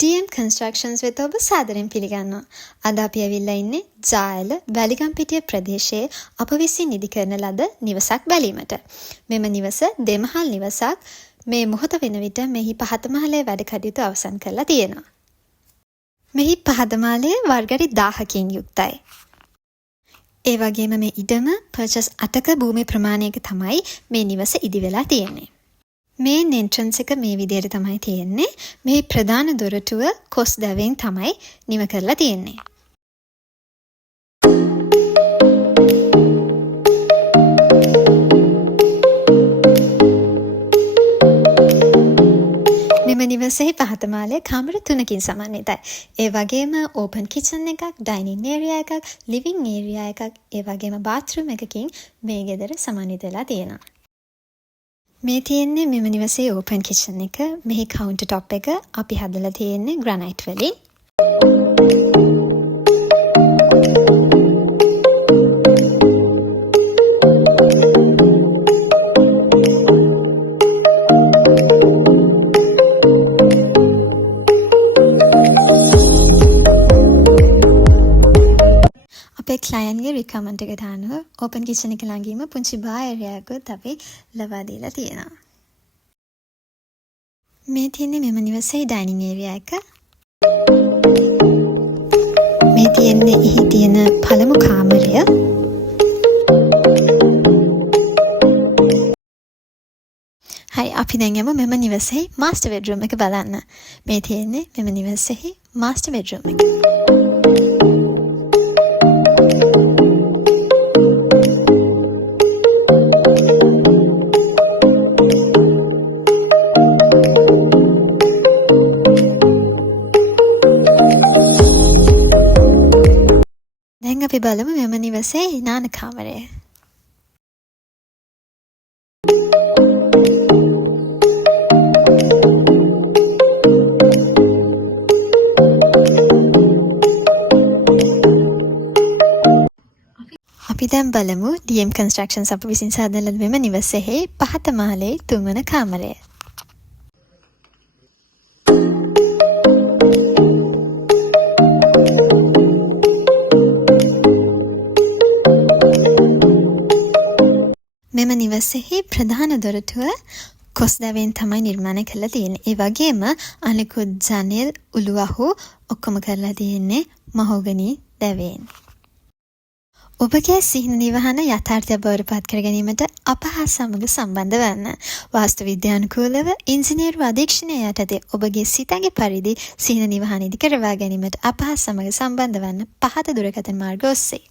DM Constructions වෙත ඔබ සාදරයෙන් පිළිගන්නවා. අද අපි ඇවිල්ලා ඉන්නේ ජායල වැලිගම්පිටිය ප්‍රදේශයේ අප විසින් නිදි කරන ලද නිවසක් බැලීමට. මෙම නිවස දෙමහල් නිවසක්. මේ මොහොත වෙන විට මෙහි පහත මහලේ වැඩ කටයුතු අවසන් කරලා තියෙනවා. මෙහි පහත මහලය වර්ගඩි 1000කින් යුක්තයි. ඒ වගේම මේ ඉඩම පර්චස් 8ක භූමි ප්‍රමාණයක තමයි මේ නිවස ඉදි වෙලා තියෙන්නේ. මේන් එන්ට්‍රන්ස් එක මේ විදිහට තමයි තියෙන්නේ. මේ ප්‍රධාන දොරටුව කොස් දැවෙන් තමයි නිම කරලා තියෙන්නේ. මෙම නිවසේ පහත මාලය කාමර 3කින් සමන්විතයි. ඒ වගේම ඕපන් කිචන් එකක්, ඩයිනින් ඒරියා එකක්, ලිවිං ඒරියා එකක්, ඒ වගේම බාත්රූම් එකකින් මේ ගෙදර සමන්විත වෙලා තියෙනවා. මේ තියෙන්නේ මෙම නිවසේ ඕපන් කිචන් එක. මෙහි කවුන්ටර් টොප් එක අපි හදලා තියෙන්නේ ග්‍රැනයිට් වලින්. අපේ ක්ලයන්ට්ගේ රිකමන්ඩ් එක දානවා. ඕපන් කිචන් එක ළඟින්ම පුංචි බාර් ඒරියා එකත් අපි ලබා දීලා තියෙනවා. මේ තියෙන්නේ මෙම නිවසේ ඩයිනින් ඒරියා එක. මේ තියෙන්නේ එහි තියෙන පළමු කාමරය. හයි අපි දැන් යමු මෙම නිවසේ මාස්ටර් බෙඩ්රූම් එක බලන්න. මේ තියෙන්නේ මෙම නිවසේ මාස්ටර් බෙඩ්රූම් එක. දැන් අපි බලමු මෙම නිවසේ නාන කාමරය. අපි දැන් බලමු DM Constructions අප විසින් සාදන ලද මෙම නිවසේ පහත මහලේ 3 වන කාමරය. මෙම නිවසෙහි ප්‍රධාන දොරටුව කොස් දැවෙන් තමයි නිර්මාණය කරලා තියෙන්නේ. ඒ වගේම අනිකුත් ජනෙල් උළුවහු ඔක්කොම කරලා තියෙන්නේ මහෝගනි දැවෙන්. ඔබගේ සිහින නිවහන යථාර්ථය බවට පත් කර ගැනීමට අප හා සමග සම්බන්ධ වන්න. වාස්තු විද්‍යානුකූලව ඉංජිනේරු අධීක්ෂණය යටතේ ඔබගේ සිතගේ පරිදි සිහින නිවහන ඉදි කරවා ගැනීමට අප හා සමග සම්බන්ධ වන්න පහත දුරකථන මාර්ග ඔස්සේ.